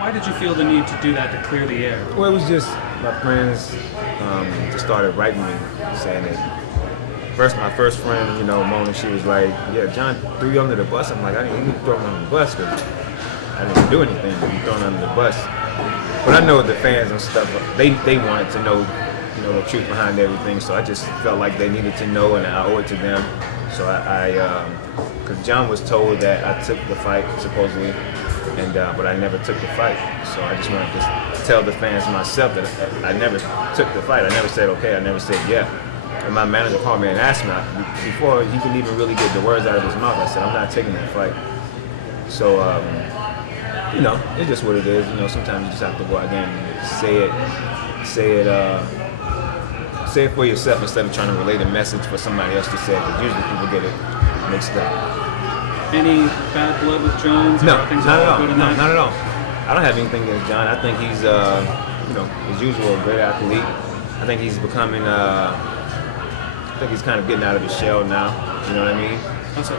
Why did you feel the need to do that to clear the air? Well, it was just my friends just started writing me saying that. My first friend, Mona, she was like, "Yeah, John threw you under the bus." I'm like, "I didn't even throw him under the bus because I didn't do anything to be thrown under the bus." But I know the fans and stuff, they wanted to know, the truth behind everything. So I just felt like they needed to know, and I owe it to them. So because John was told that I took the fight supposedly, but I never took the fight. So I just wanted to tell the fans myself that I never took the fight. I never said okay. I never said yeah. And my manager called me and asked me before he could even really get the words out of his mouth. I said, "I'm not taking that fight." So, it's just what it is. Sometimes you just have to go out there and say it for yourself instead of trying to relay the message for somebody else to say it. Because usually people get it mixed up. Any bad blood with Jones? No, not at all. No, not at all. I don't have anything against John. I think he's, as usual, a great athlete. I think he's becoming. I think he's kind of getting out of his shell now. You know what I mean? Also,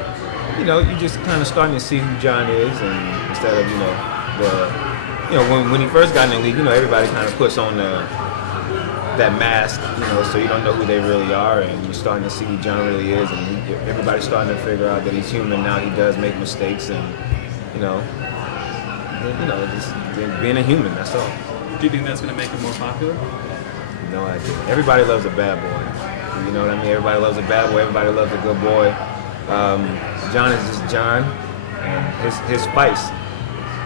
you're just kind of starting to see who John is, and instead of when he first got in the league, everybody kind of puts on that mask, so you don't know who they really are, and you're starting to see who John really is, and everybody's starting to figure out that he's human now. He does make mistakes, and just being a human. That's all. Do you think that's going to make him more popular? No idea. Everybody loves a bad boy. You know what I mean? Everybody loves a bad boy. Everybody loves a good boy. John is just John, and his fights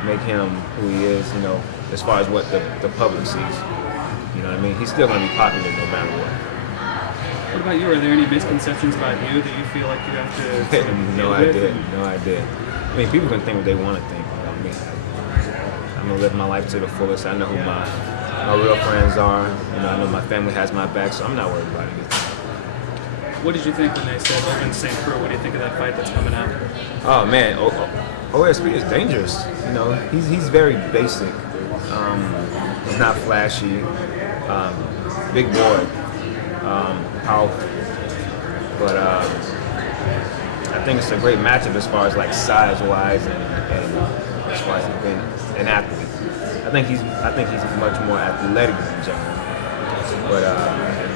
make him who he is. As far as what the public sees. You know what I mean? He's still gonna be popular no matter what. What about you? Are there any misconceptions about you that you feel like you have to? No idea. I mean, people can think what they want to think about me. I'm gonna live my life to the fullest. I know who my real friends are. I know my family has my back, so I'm not worried about anything. What did you think when they said Logan St. Preux? What do you think of that fight that's coming out? Oh man, OSP is dangerous. He's very basic. He's not flashy. Big boy, powerful. But I think it's a great matchup as far as like size-wise and as far as being an athlete. I think he's much more athletic than John. But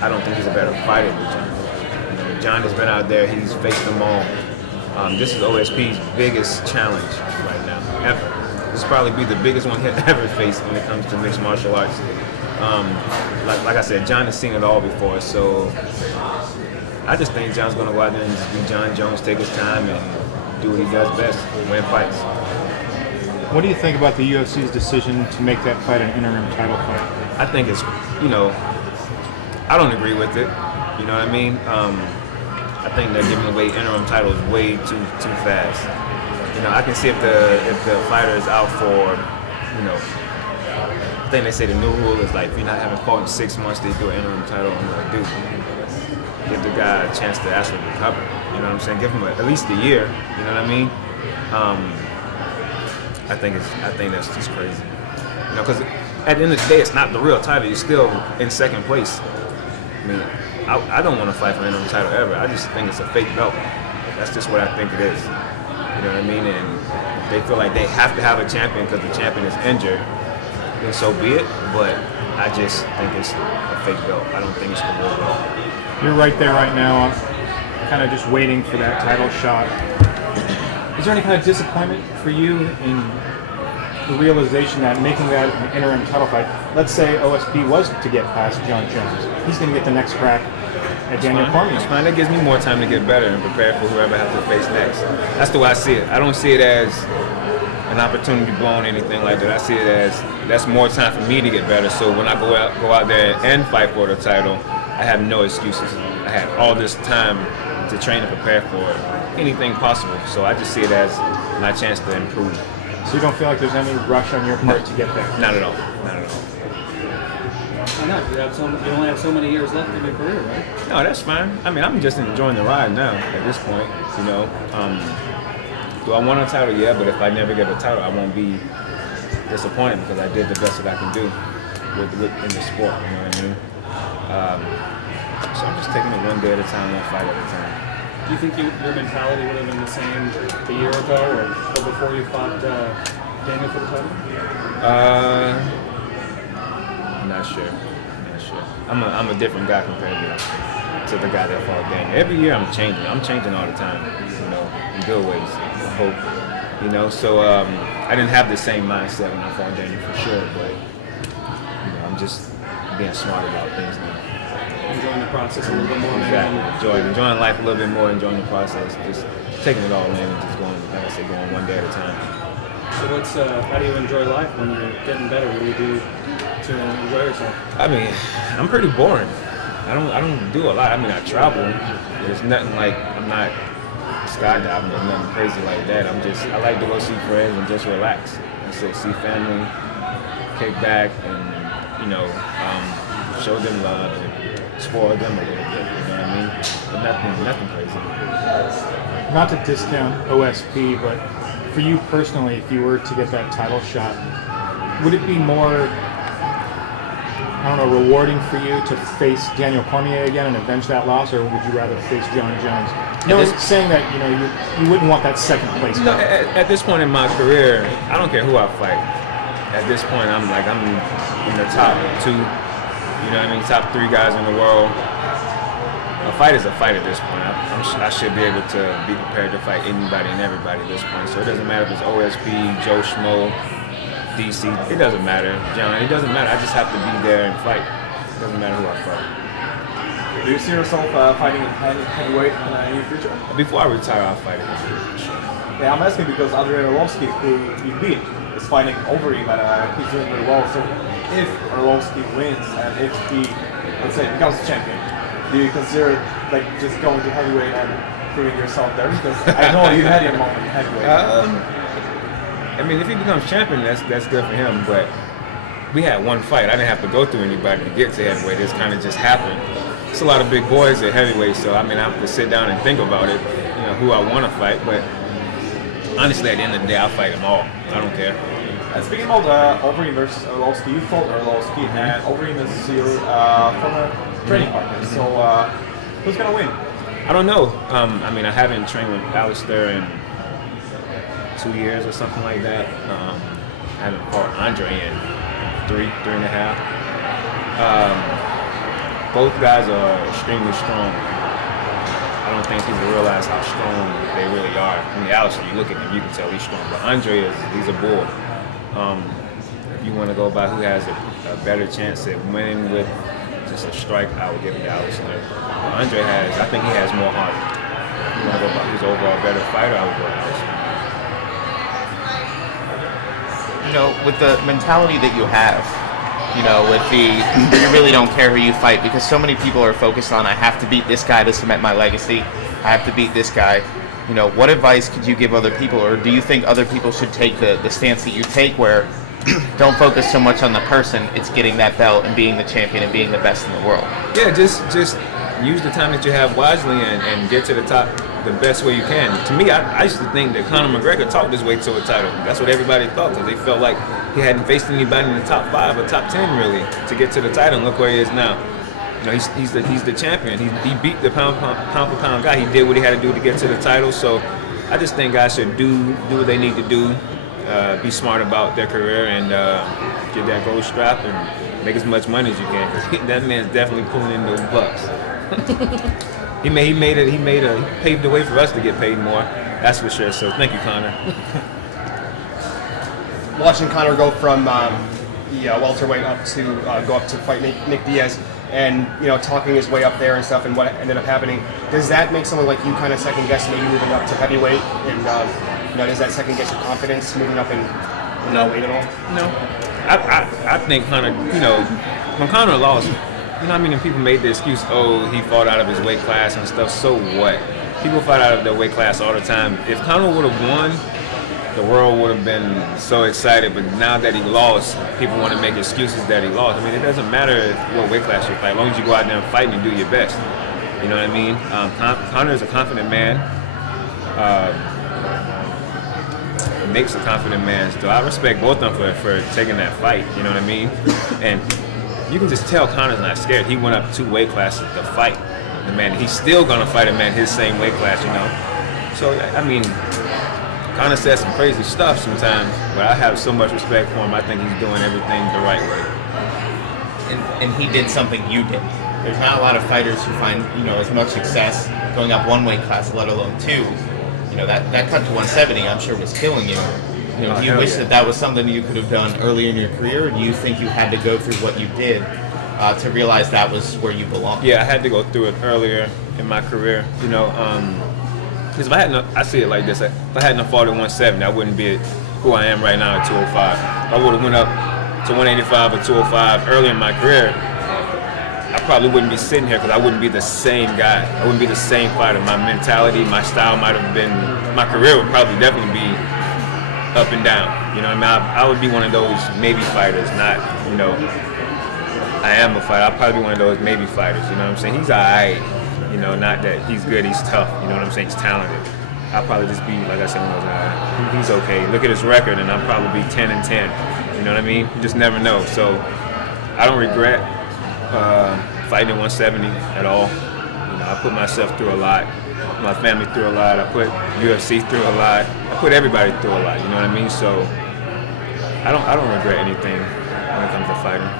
I don't think he's a better fighter than John. John has been out there, he's faced them all. This is OSP's biggest challenge right now, ever. This will probably be the biggest one he'll ever face when it comes to mixed martial arts. Like I said, John has seen it all before, so I just think John's going to go out there and just be John Jones, take his time and do what he does best, win fights. What do you think about the UFC's decision to make that fight an interim title fight? I think it's, I don't agree with it. You know what I mean? I think they're giving away interim titles way too fast. I can see if the fighter is out for, I think they say the new rule is like if you're not having fought in 6 months, they do an interim title. I'm like, dude, give the guy a chance to actually recover. You know what I'm saying? Give him at least a year. You know what I mean? I think that's just crazy. Because at the end of the day, it's not the real title. You're still in second place. I mean, I don't want to fight for an interim title ever. I just think it's a fake belt. That's just what I think it is. You know what I mean? And if they feel like they have to have a champion because the champion is injured, then so be it. But I just think it's a fake belt. I don't think it's the real belt. You're right there right now, kind of just waiting for that title shot. Is there any kind of disappointment for you in the realization that making that an interim title fight, let's say OSP was to get past John Jones, he's going to get the next crack at Daniel Cormier? That's fine. That gives me more time to get better and prepare for whoever I have to face next. That's the way I see it. I don't see it as an opportunity blown, anything like that. I see it as that's more time for me to get better. So when I go out there and fight for the title, I have no excuses. I had all this time to train and prepare for anything possible. So I just see it as my chance to improve. So you don't feel like there's any rush on your part to get there? Not at all. Not at all. Why not? You only have so many years left in your career, right? No, that's fine. I mean, I'm just enjoying the ride now at this point, Do I want a title? Yeah, but if I never get a title, I won't be disappointed because I did the best that I can do in the sport, you know what I mean? So I'm just taking it one day at a time, one fight at a time. Do you think your mentality would have been the same a year ago or before you fought Daniel for the title? I'm not sure. I'm a different guy compared to the guy that fought Daniel. Every year I'm changing. I'm changing all the time, you know, in good ways, I hope. You know, so I didn't have the same mindset when I fought Daniel for sure, but you know, I'm just being smart about things now. Enjoying the process a little bit more. Exactly. Enjoying life a little bit more, enjoying the process, just taking it all in and just going, like I said, going one day at a time. So how do you enjoy life when you're getting better? What do you do to enjoy yourself? I mean, I'm pretty boring. I don't do a lot. I mean, I travel. There's nothing like, I'm not skydiving or nothing crazy like that. I like to go see friends and just relax. And so see family, kick back, and you know, show them love and spoil them a little bit. You know what I mean? But nothing crazy. Not to discount OSP, but for you personally, if you were to get that title shot, would it be more, I don't know, rewarding for you to face Daniel Cormier again and avenge that loss, or would you rather face John Jones? Saying that, you know, you wouldn't want that second place. No, at this point in my career, I don't care who I fight. At this point, I'm in the top 2. You know what I mean? Top 3 guys in the world. A fight is a fight at this point. I should be able to be prepared to fight anybody and everybody at this point. So it doesn't matter if it's OSP, Joe Schmo, DC. It doesn't matter, John. It doesn't matter. I just have to be there and fight. It doesn't matter who I fight. Do you see yourself fighting in heavyweight in the near future? Before I retire, I'll fight against you for sure. Yeah, I'm asking because Andrei Arlovski, who you beat, is fighting over you, but he's doing very well. So if Arlovski wins and if he, let's say, becomes champion, do you consider like just going to heavyweight and proving yourself there? Because I know you had your moment in heavyweight. I mean, if he becomes champion, that's good for him. But we had one fight. I didn't have to go through anybody to get to heavyweight. It's kind of just happened. It's a lot of big boys at heavyweight, so I mean, I have to sit down and think about it, you know, who I want to fight. But honestly, at the end of the day, I'll fight them all. I don't care. And speaking about Overeem versus Arlovski, you fought Arlovski, and Overeem is your former training partner. So who's gonna win? I don't know. I mean, I haven't trained with Alistair in 2 years or something like that. I haven't fought Andre in 3.5. Both guys are extremely strong. I don't think people realize how strong they really are. I mean, Alistair, you look at him, you can tell he's strong. But Andre he's a bull. If you want to go by who has a better chance at winning with just a strike, I would give it to Alistair. But Andre I think he has more heart. If you want to go by who's overall better fighter, I would go Alistair. You know, with the mentality that you have, you know, with you really don't care who you fight, because so many people are focused on, I have to beat this guy to cement my legacy. I have to beat this guy. You know, what advice could you give other people, or do you think other people should take the stance that you take, where don't focus so much on the person, it's getting that belt and being the champion and being the best in the world? Yeah, just use the time that you have wisely and get to the top the best way you can. To me, I used to think that Conor McGregor talked his way to a title. That's what everybody thought, because they felt like he hadn't faced anybody in the top 5 or top 10 really to get to the title. And look where he is now. You know, he's the champion. He beat the pound for pound guy. He did what he had to do to get to the title. So I just think guys should do what they need to do. Be smart about their career and get that gold strap and make as much money as you can. Because that man's definitely pulling in those bucks. He paved the way for us to get paid more. That's for sure. So thank you, Conor. Watching Conor go from welterweight up to go up to fight Nick Diaz, and you know, talking his way up there and stuff, and what ended up happening, does that make someone like you kind of second guess maybe moving up to heavyweight? And you know, does that second guess your confidence moving up in weight at all? No. I think Conor, you know, when Conor lost, you know, I mean, people made the excuse, oh, he fought out of his weight class and stuff. So what? People fight out of their weight class all the time. If Conor would have won, the world would have been so excited. But now that he lost, people want to make excuses that he lost. I mean, it doesn't matter what weight class you fight, as long as you go out there and fight and do your best. You know what I mean? Conor is a confident man. Makes a confident man. So I respect both of them for taking that fight. You know what I mean? And you can just tell Conor's not scared. He went up 2 weight classes to fight the man. He's still gonna fight a man his same weight class, you know. So I mean, kind of said some crazy stuff sometimes, but I have so much respect for him. I think he's doing everything the right way. And he did something you did. There's not a lot of fighters who find, as much success going up one weight class, let alone two. That cut to 170, I'm sure, was killing you. Do you wish that was something you could have done earlier in your career, or do you think you had to go through what you did to realize that was where you belong? Yeah, I had to go through it earlier in my career. Because if I hadn't, I see it like this: if I hadn't fought at 170, I wouldn't be who I am right now at 205. If I would have went up to 185 or 205 early in my career, I probably wouldn't be sitting here because I wouldn't be the same guy. I wouldn't be the same fighter. My mentality, my style might have been, my career would probably definitely be up and down. You know what I mean? I would be one of those maybe fighters, not, I am a fighter. I'll probably be one of those maybe fighters. You know what I'm saying? He's all right. Not that he's good, he's tough. You know what I'm saying? He's talented. I'll probably just be, like I said, one of those guys. He's okay. Look at his record, and I'll probably be 10-10. You know what I mean? You just never know. So I don't regret fighting at 170 at all. I put myself through a lot, my family through a lot. I put UFC through a lot. I put everybody through a lot. You know what I mean? So I don't regret anything when it comes to fighting.